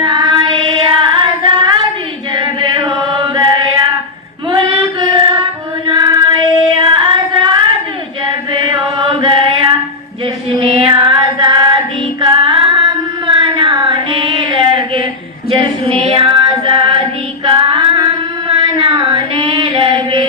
अपनाए आजाद जब हो गया, मुल्क अपनाए आजाद जब हो गया, जश्न आजादी का हम मनाने लगे, जश्न आजादी का हम मनाने लगे।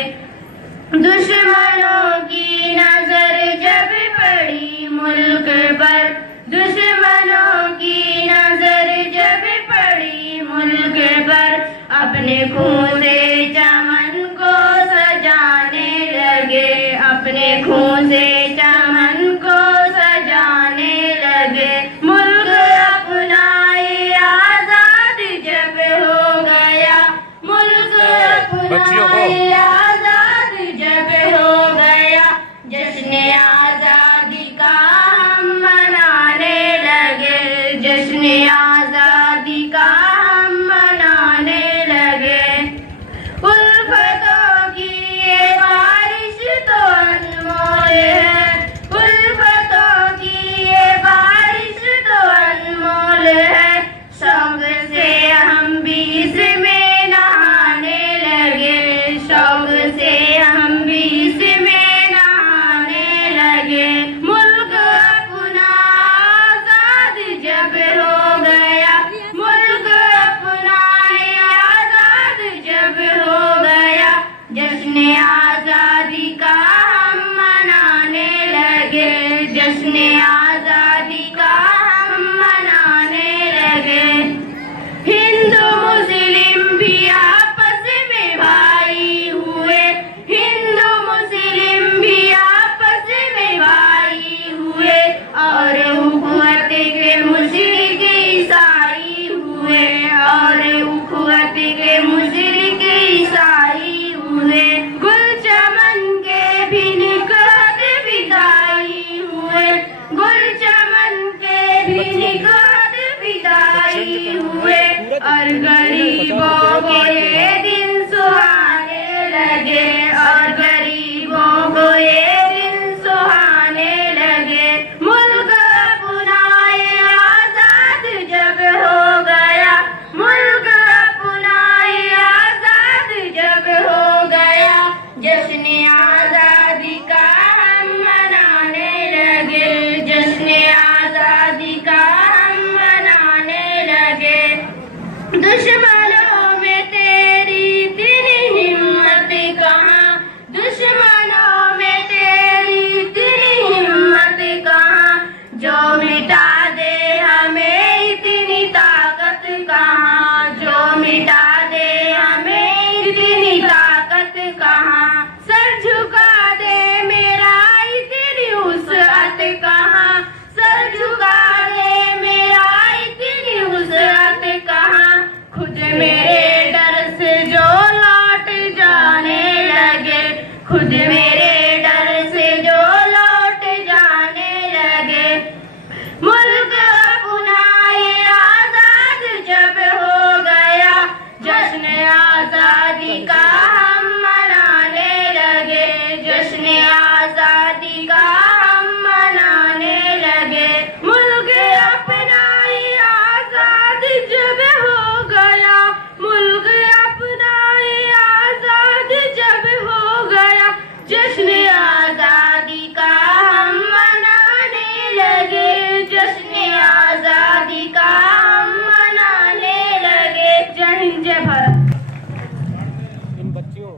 दुश्मनों की नजर जब पड़ी मुल्क पर, दुश्मनों की नजर जब पड़ी मुल्क पर, अपने खून से चमन को सजाने लगे, अपने खून से चमन को सजाने लगे। मुल्क अपनाए आजाद जब हो गया, मुल्क अपनाए आजाद जब हो गया, जश्न आजादी का हम मनाने लगे, जश्न आजादी का हम मनाने लगे। उल्फतों की ये बारिश तो अनमोल है, उल्फतों की ये बारिश तो अनमोल है, शौक से हम भी इसमें नहाने लगे, शौक से हम भी इसमें नहाने लगे। मुल्क अपना आजाद जब हो गया, मुल्क अपना आजाद जब हो गया, जश्न आजादी का हम मनाने लगे, जश्न आजादी का हम मनाने लगे। हिंदू मुस्लिम भी आपस में भाई हुए, हिंदू मुस्लिम भी आपस में भाई हुए, और उखवत के मुशरिक ईसाई हुए, और उखवत के मुशरिक ईसाई हुए। गुल चमन के भी निकट विदाई हुए, गुल चमन के भी निकट विदाई हुए, और गरीबों को ये दिन सुहाने लगे, और गरीबों को ये दिन सुहाने लगे। मुल्क अपनाए आजाद जब हो गया, मुल्क अपनाए आजाद जब हो गया, जश्न आजादी का हम मनाने लगे, जश्न आजादी का हम मनाने लगे। दुश्मनों में तेरी इतनी हिम्मत कहाँ, दुश्मनों में तेरी इतनी हिम्मत कहाँ, जो मिटा दे हमें इतनी ताकत कहाँ, जो मिटा दे हमें इतनी ताकत कहाँ, सर झुका दे मेरा इतनी वुसअत कहाँ, सर झुका दे मेरा इतनी वुसअत कहाँ। खुद मेरे डर से जो लौट जाने लगे, खुद मेरे डर से जो लौट जाने लगे। मुल्क अपनाए आजाद जब हो गया, जश्न आजादी का हम मनाने लगे, जश्न आजादी का हम मनाने लगे। मुल्क अपनाए आजाद जब हो गया, मुल्क अपनाए आजाद जब हो गया, जश्न आजादी का हम मनाने लगे, जश्न आजादी का हम मनाने लगे। जय हिंद, जय भारत। इन बच्चियों